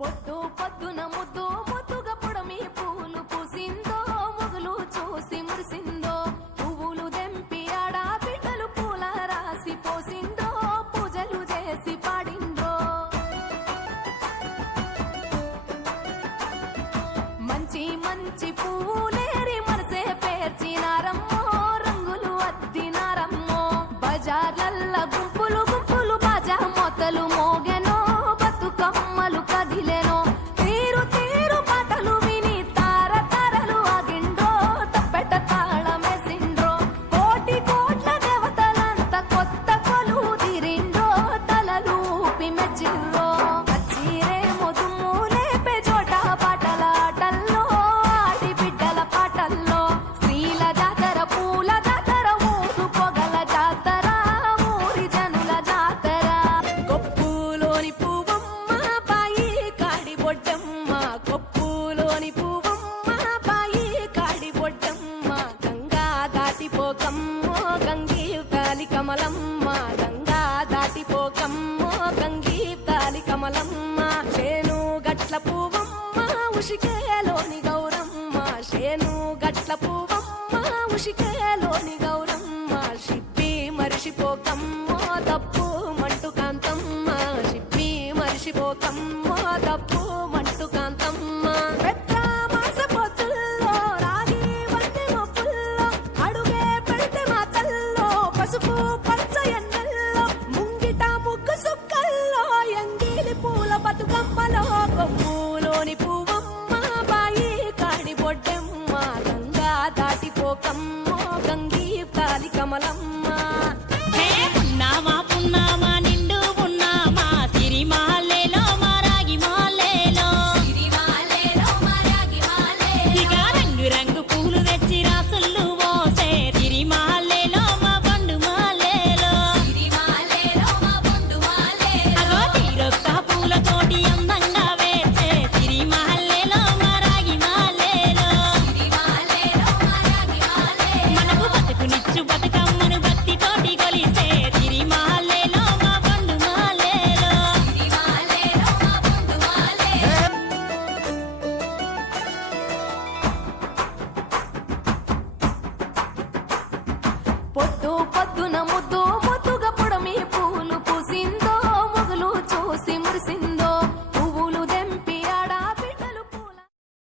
పొద్దు పొద్దున ముద్దు ముద్దుగా పొడమి పూలు పూసిందో మొగులు చూసి మురిసిందో పువ్వులు దెంపి ఆడా బిడ్డలు పూల రాసి పోసిందో పూజలు చేసి పాడిందో మంచి మంచి పూలేరి మనసే పేర్చినారమ్మో రంగులు అద్దినారమ్మో బజార్లల్ల గుంపులు గుంపులు బాజా మొత్తలు మోగెనో బతుకమ్మలు కదిలెనో తీరు తీరు పాటలు విని తార తారలు ఆగిండ్రో తప్పెట తాళమేసిండ్రో కోటి కోట్ల దేవతలంత కొత్త కొలు తీరిండ్రో తలలు ఊపి మెచ్చిర్రో కచ్చిరేమో దుమ్ము లేపే చోట పాటల ఆటల్లో ఆడి బిడ్డల పాటల్లో స్త్రీల జాతర పూల జాతర ఊరు పొగల జాతర ఊరి జనుల జాతర కొప్పులోని పువ్వమ్మ బాయి కాడి బొడ్డమ్మ కొప్పులోని పువ్వమ్మ బాయి కాడి బొడ్డమ్మ గంగా దాటిపోకమ్మో గంగి తాలి కమలమ్మ గంగా దాటిపోకమ్మో గంగి తాలి కమలమ్మ శేను గట్ల పువ్వమ్మ ఉషికేలోని గౌరమ్మ శేను గట్ల పువ్వమ్మ ఉషికేలోని గౌరమ్మ షిప్పి మరిషిపోకమ్మో తప్పు మంటు కాంతమ్మ షిప్పి మరిషిపోకమ్మో తప్పు మంటు కాంతమ్మ పెద్ద మాస పొత్తుల్లో రాగి వంటి మొప్పుల్లో అడుగే పెడితే మాతల్లో పసుపు పచ్చ ఎన్నెల్లో ముంగిట ముగ్గు సుక్కల్లో ఎంగిలి పూల బతుకమ్మలో కొమ్ములోని పువ్వమ్మ బాయి కాడి బొడ్డెమ్మ గంగా దాటిపోకమ్మో గంగి తాలి కమలమ్మ హే పున్నామా పున్నామా నిండు పున్నామా సిరిమాలేలో మరాగి మాలేలో ఇక రంగు రంగు పూలు తెచ్చి రాసులు పోసే సిరిమాలేలో మా బండు మాలేలో అగో తీరొక్క పూలతోటి అందంగా వేచే సిరిమాలేలో మరాగి మాలేలో మనకు బతుకునిచ్చు బతుకమ్మను భక్తితోటి కొలిసే సిరిమాలేలో మా బండు మాలేలో పొద్దు పొద్దున ముద్దు